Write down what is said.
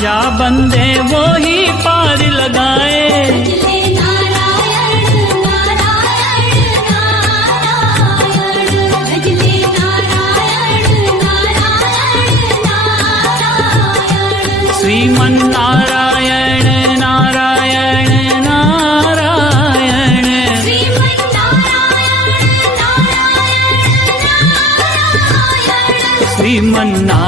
जा बंदे वो ही पार लगाए। श्रीमन नारायण नारायण नारायण, श्रीमन नारायण नारायण नारायण, श्रीमन नारायण